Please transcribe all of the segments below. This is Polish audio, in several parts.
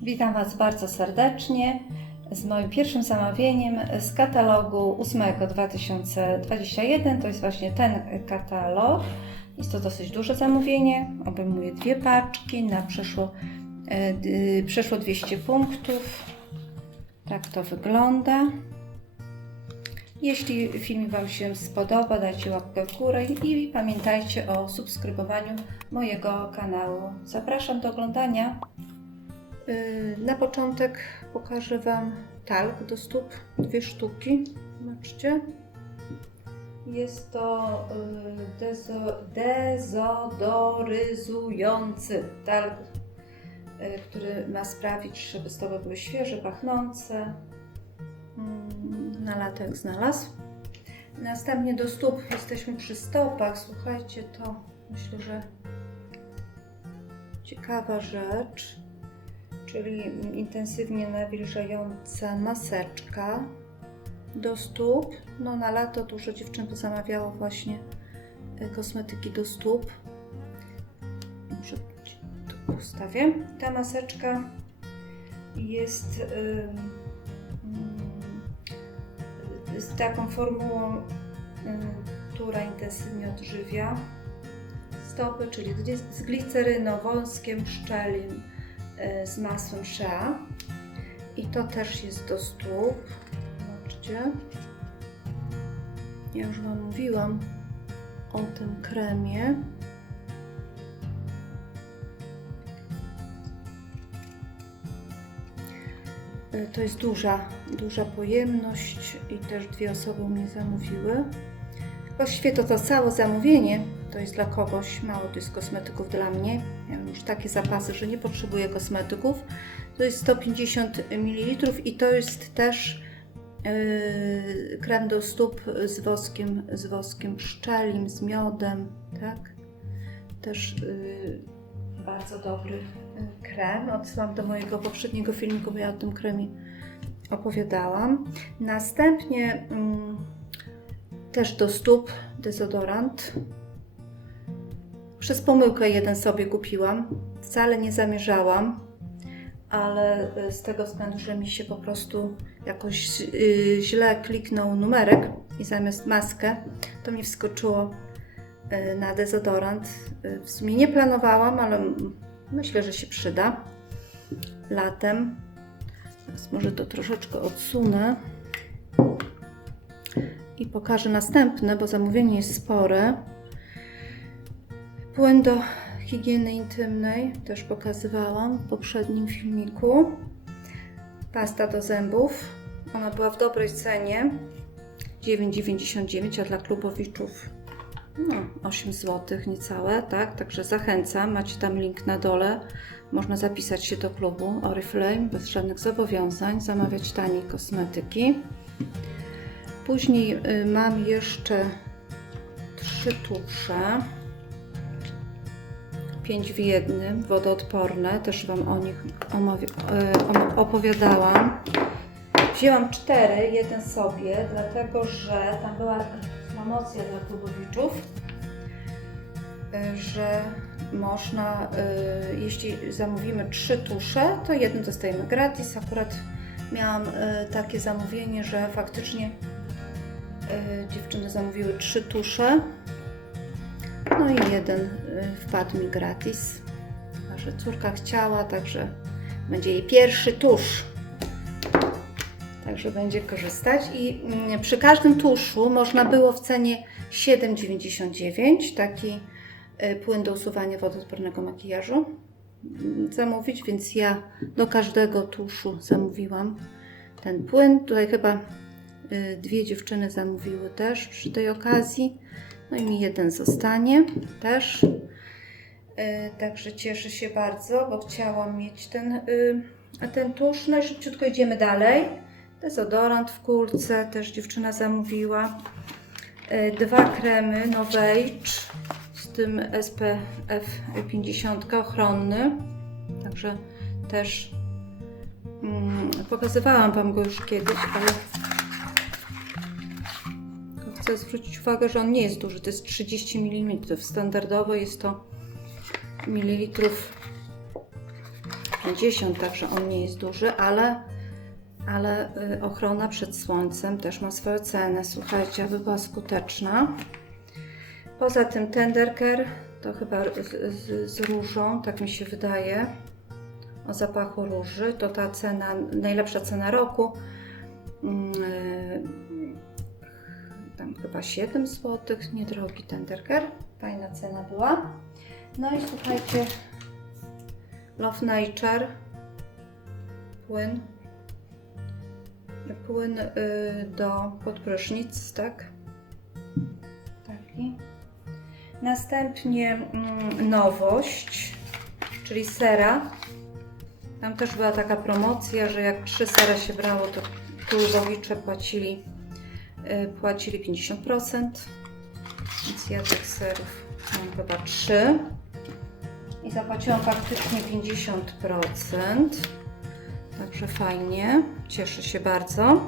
Witam Was bardzo serdecznie z moim pierwszym zamówieniem z katalogu 8.2021. To jest właśnie ten katalog. Jest to dosyć duże zamówienie, obejmuje dwie paczki, na przeszło, d- przeszło 200 punktów. Tak to wygląda. Jeśli film Wam się spodoba, dajcie łapkę w górę i pamiętajcie o subskrybowaniu mojego kanału. Zapraszam do oglądania. Yy, Na początek pokażę Wam talk do stóp, dwie sztuki. Zobaczcie. Jest to yy, dezo, dezodoryzujący talk, yy, który ma sprawić, żeby stopy były świeże, pachnące. Mm, Na latek znalazł. Następnie do stóp jesteśmy przy stopach. Słuchajcie, to myślę, że ciekawa rzecz czyli intensywnie nawilżająca maseczka do stóp. No na lato dużo dziewczyn pozamawiało właśnie e, kosmetyki do stóp. Muszę tu ustawię. Ta maseczka jest ym, z taką formułą, ym, która intensywnie odżywia stopy, czyli z gliceryną, wąskiem, szczelim, z masłem shea. I to też jest do stóp. Zobaczcie. Ja już Wam mówiłam o tym kremie. E, To jest duża, duża pojemność i też dwie osoby mnie zamówiły. Właściwie to to całe zamówienie to jest dla kogoś, mało to jest kosmetyków dla mnie. Ja już takie zapasy, że nie potrzebuję kosmetyków. To jest 150 ml i to jest też yy, krem do stóp z woskiem, z woskiem pszczelim, z miodem, tak? Też yy, bardzo dobry yy, krem. Odsyłam do mojego poprzedniego filmiku, bo ja o tym kremie opowiadałam. Następnie mm, też do stóp dezodorant. Przez pomyłkę jeden sobie kupiłam. Wcale nie zamierzałam, ale y, z tego względu, że mi się po prostu jakoś y, źle kliknął numerek i zamiast maskę, to mi wskoczyło y, na dezodorant. Y, W sumie nie planowałam, ale myślę, że się przyda latem. Teraz może to troszeczkę odsunę i pokażę następne, bo zamówienie jest spore. Płyn do higieny intymnej też pokazywałam w poprzednim filmiku. Pasta do zębów. Ona była w dobrej cenie. 9,99, a dla klubowiczów no, 8 zł niecałe, tak? Także zachęcam. Macie tam link na dole. Można zapisać się do klubu Oriflame bez żadnych zobowiązań, zamawiać taniej kosmetyki. Później y, mam jeszcze trzy tusze. 5 w jednym, wodoodporne, też Wam o nich e, opowiadałam. Wzięłam cztery, jeden sobie, dlatego że tam była promocja dla klubowiczów, e, że można, e, jeśli zamówimy trzy tusze, to jeden dostajemy gratis. Akurat miałam takie zamówienie, że faktycznie dziewczyny zamówiły trzy tusze. No i jeden wpadł mi gratis. A że córka chciała, także będzie jej pierwszy tusz. Także będzie korzystać. I mm, przy każdym tuszu można było w cenie 7,99 taki y, płyn do usuwania wodoodpornego makijażu mm, zamówić, więc ja do każdego tuszu zamówiłam ten płyn. Tutaj chyba y, dwie dziewczyny zamówiły też przy tej okazji. No i mi jeden zostanie też. E, Także cieszę się bardzo, bo chciałam mieć ten, y, ten tusz. No i szybciutko idziemy dalej. Dezodorant w kulce, też dziewczyna zamówiła. E, Dwa kremy Novage z tym SPF 50 ochronny. Także też mm, pokazywałam Wam go już kiedyś, ale chcę zwrócić uwagę, że on nie jest duży, to jest 30 mm. Standardowo jest to mililitrów 50, także on nie jest duży, ale, ale y, ochrona przed słońcem też ma swoją cenę. Słuchajcie, aby była skuteczna. Poza tym Tendercare to chyba z, z, z różą, tak mi się wydaje, o zapachu róży. To ta cena, najlepsza cena roku. Mm, y, Tam chyba 7 zł, niedrogi Tendercare. Fajna cena była. No i słuchajcie, Love Nature, płyn, płyn y, do pod prysznic, tak? Taki. Następnie mm, nowość, czyli sera. Tam też była taka promocja, że jak trzy sera się brało, to klubowicze płacili, y, płacili 50%. Więc ja tych serów mam chyba trzy. I zapłaciłam faktycznie 50%. Także fajnie, cieszę się bardzo.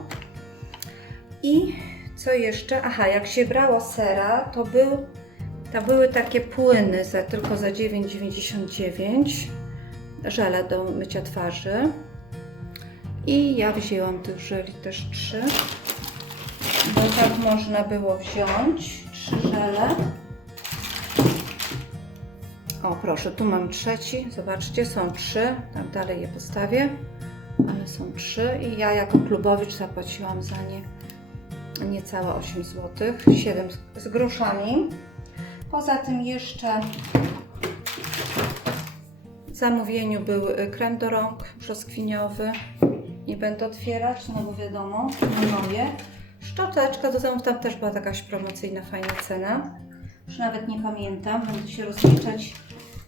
I co jeszcze? Aha, jak się brało sera, to, był, to były takie płyny za, tylko za 9,99 żele do mycia twarzy. I ja wzięłam tych żeli też trzy, bo tak można było wziąć trzy żele. O, proszę, tu mam trzeci. Zobaczcie, są trzy. Tam dalej je postawię. Ale są trzy i ja jako klubowicz zapłaciłam za nie niecałe 8 zł. 7 z- groszami. Poza tym jeszcze w zamówieniu był y, krem do rąk brzoskwiniowy. Nie będę otwierać, no bo wiadomo, moje. Szczoteczka do zębów, tam też była jakaś promocyjna, fajna cena. Już nawet nie pamiętam, będę się rozliczać,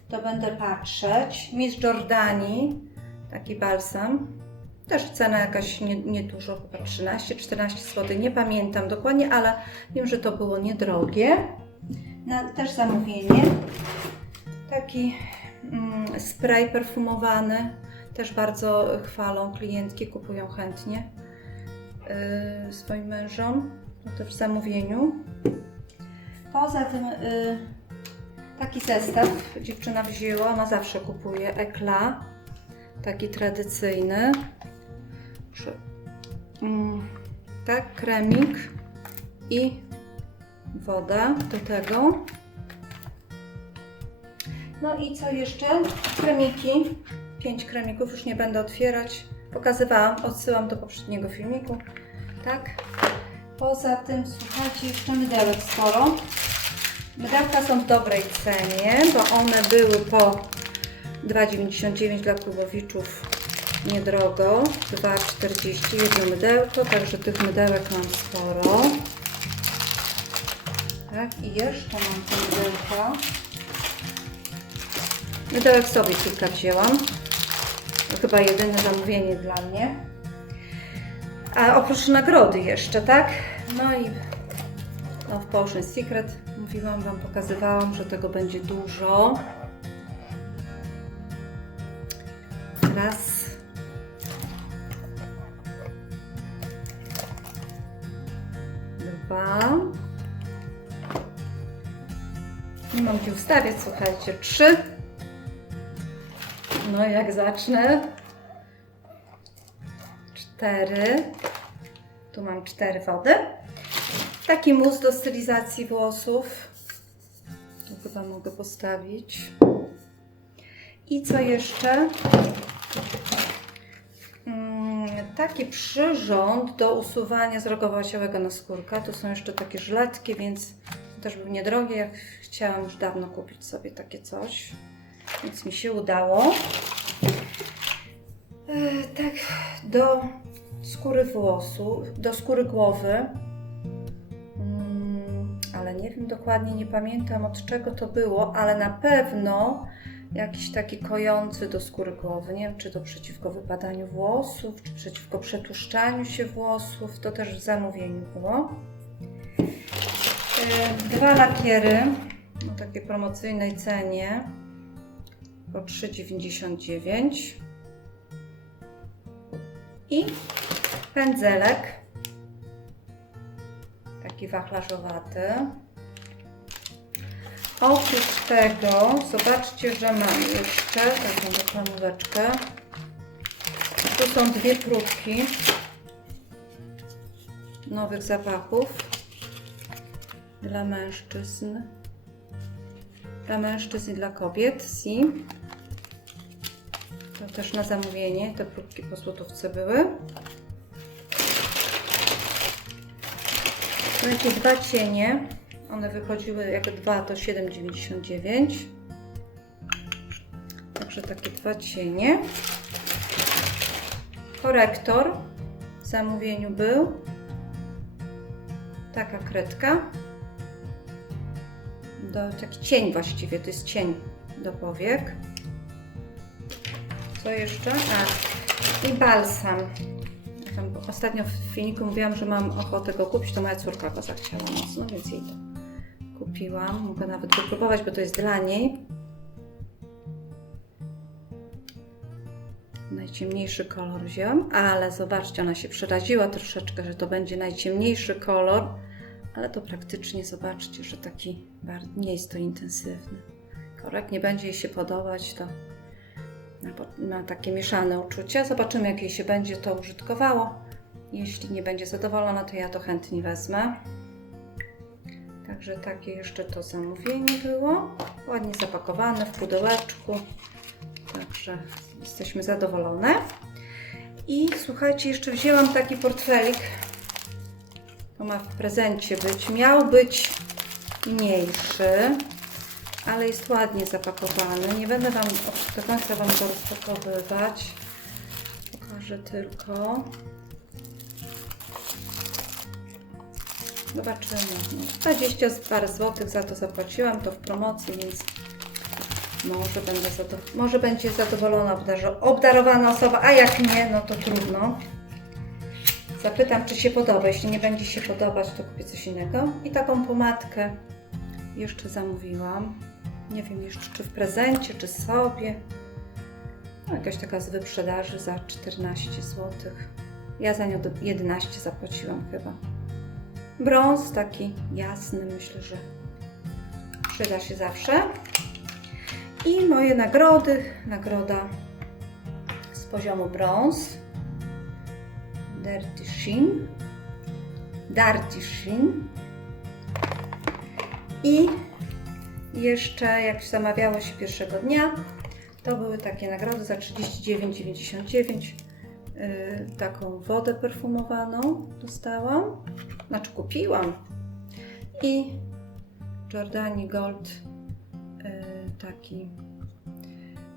to będę patrzeć. Miss Jordani, taki balsam. Też cena jakaś nie, nie chyba 13-14 zł, nie pamiętam dokładnie, ale wiem, że to było niedrogie. Na, też zamówienie. Taki mm, spray perfumowany, też bardzo chwalą klientki, kupują chętnie swoim mężom. To też w zamówieniu. Poza tym y, taki zestaw dziewczyna wzięła, ma zawsze kupuje Ekla, taki tradycyjny. Mm, tak, kremik i woda do tego. No i co jeszcze? Kremiki. Pięć kremików, już nie będę otwierać. Pokazywałam, odsyłam do poprzedniego filmiku. Tak. Poza tym, słuchajcie, jeszcze mydełek sporo. Mydełka są w dobrej cenie, bo one były po 2,99 dla klubowiczów niedrogo. 2,40 jedno mydełko, także tych mydełek mam sporo. Tak, i jeszcze mam te mydełka. Mydełek sobie kilka wzięłam. To chyba jedyne zamówienie dla mnie. A oprócz nagrody jeszcze, tak? No i no, w Potion Secret mówiłam Wam, pokazywałam, że tego będzie dużo. Raz. Dwa. Nie mam gdzie ustawiać, słuchajcie. Trzy. No jak zacznę. Cztery. Tu mam cztery wody. Taki mus do stylizacji włosów. Tu chyba mogę postawić. I co jeszcze? Mm, Taki przyrząd do usuwania zrogowociałego naskórka. Tu są jeszcze takie żyletki, więc też był niedrogie. Jak chciałam już dawno kupić sobie takie coś, więc mi się udało. E, tak, do skóry włosu, do skóry głowy. Mm, ale nie wiem dokładnie, nie pamiętam od czego to było, ale na pewno jakiś taki kojący do skóry głowy. Nie wiem, czy to przeciwko wypadaniu włosów, czy przeciwko przetłuszczaniu się włosów. To też w zamówieniu było. E, Dwa lakiery o takiej promocyjnej cenie po 3,99 i pędzelek taki wachlarzowaty. Oprócz tego zobaczcie, że mam jeszcze taką reklamóweczkę Tu są dwie próbki nowych zapachów dla mężczyzn. Dla mężczyzn i dla kobiet. Si. To też na zamówienie. Te próbki po złotówce były. Będzie dwa cienie. One wychodziły jak dwa to 7,99. Także takie dwa cienie. Korektor w zamówieniu był. Taka kredka. Do, taki cień właściwie, to jest cień do powiek. Co jeszcze? A, i balsam. Ostatnio w filmiku mówiłam, że mam ochotę go kupić, to moja córka go zachciała mocno, więc jej to kupiłam. Mogę nawet wypróbować, bo to jest dla niej. Najciemniejszy kolor wzięłam, ale zobaczcie, ona się przeraziła troszeczkę, że to będzie najciemniejszy kolor, ale to praktycznie zobaczcie, że taki nie jest to intensywny. Korek nie będzie jej się podobać, to ma takie mieszane uczucia. Zobaczymy, jak jej się będzie to użytkowało. Jeśli nie będzie zadowolona, to ja to chętnie wezmę. Także takie jeszcze to zamówienie było. Ładnie zapakowane w pudełeczku. Także jesteśmy zadowolone. I słuchajcie, jeszcze wzięłam taki portfelik. To ma w prezencie być. Miał być mniejszy, ale jest ładnie zapakowany. Nie będę Wam do końca Wam go rozpakowywać. Pokażę tylko. Zobaczymy. No, 20 parę złotych za to zapłaciłam, to w promocji, więc może, będę zado- może będzie zadowolona obdarowana osoba, a jak nie, no to trudno. Zapytam, czy się podoba. Jeśli nie będzie się podobać, to kupię coś innego. I taką pomadkę jeszcze zamówiłam. Nie wiem jeszcze, czy w prezencie, czy sobie. No, jakaś taka z wyprzedaży za 14 zł. Ja za nią do 11 zapłaciłam chyba. Brąz taki jasny, myślę, że przyda się zawsze. I moje nagrody. Nagroda z poziomu brąz. Dirty Shin. Dirty Shin. I jeszcze jak zamawiało się pierwszego dnia, to były takie nagrody za 39,99. Yy, taką wodę perfumowaną dostałam. Znaczy kupiłam. I Jordani Gold yy, taki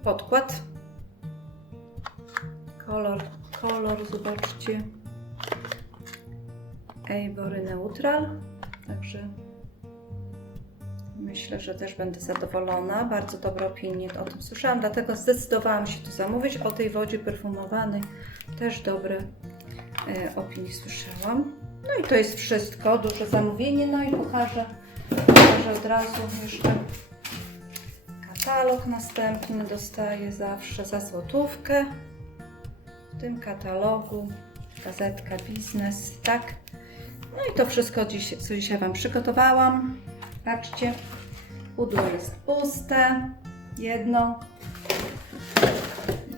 podkład. Kolor, kolor, zobaczcie. Avery Neutral. Także myślę, że też będę zadowolona. Bardzo dobre opinie o tym słyszałam, dlatego zdecydowałam się to zamówić. O tej wodzie perfumowanej też dobre e, opinie słyszałam. No i to jest wszystko, duże zamówienie. No i pokażę, pokażę od razu jeszcze katalog następny. Dostaję zawsze za złotówkę. W tym katalogu gazetka biznes, tak. No i to wszystko, dziś, co dzisiaj Wam przygotowałam. Patrzcie, pudło jest puste. Jedno,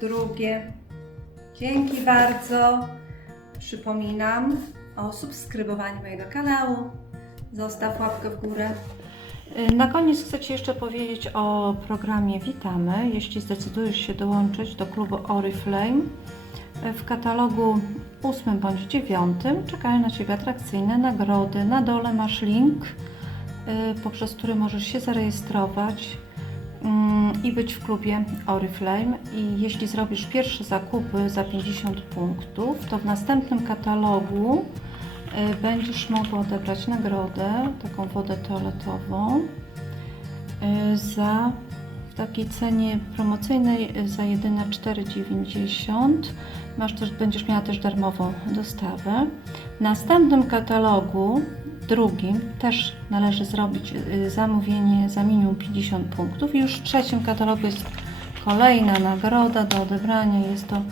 drugie. Dzięki bardzo. Przypominam o subskrybowaniu mojego kanału. Zostaw łapkę w górę. Na koniec chcę Ci jeszcze powiedzieć o programie Witamy. Jeśli zdecydujesz się dołączyć do klubu Oriflame, w katalogu 8 bądź 9 czekają na Ciebie atrakcyjne nagrody. Na dole masz link, y, poprzez który możesz się zarejestrować i być w klubie Oriflame. I jeśli zrobisz pierwsze zakupy za 50 punktów, to w następnym katalogu y, będziesz mogła odebrać nagrodę, taką wodę toaletową y, za w takiej cenie promocyjnej y, za jedyne 4,90. Masz też, będziesz miała też darmową dostawę. W następnym katalogu, drugim, też należy zrobić y, zamówienie za minimum 50 punktów. Już w trzecim katalogu jest kolejna nagroda do odebrania. Jest to,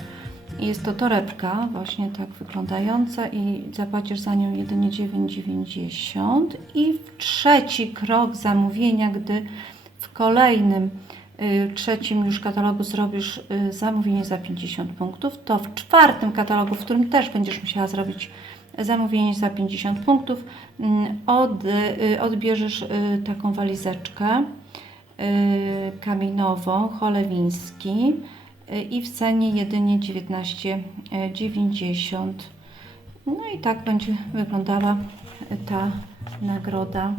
jest to torebka, właśnie tak wyglądająca i zapłacisz za nią jedynie 9,90. I w trzeci krok zamówienia, gdy w kolejnym y, trzecim już katalogu zrobisz y, zamówienie za 50 punktów, to w czwartym katalogu, w którym też będziesz musiała zrobić zamówienie za 50 punktów, mm, od, y, odbierzesz y, taką walizeczkę y, kamienową, cholewiński i w cenie jedynie 19,90. No i tak będzie wyglądała ta nagroda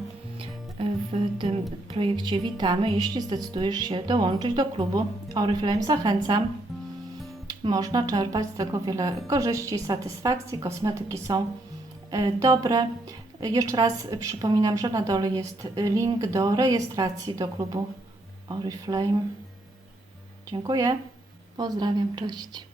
w tym projekcie. Witamy. Jeśli zdecydujesz się dołączyć do klubu Oriflame, zachęcam. Można czerpać z tego wiele korzyści, satysfakcji. Kosmetyki są e, dobre. Jeszcze raz przypominam, że na dole jest link do rejestracji do klubu Oriflame. Dziękuję. Pozdrawiam, cześć.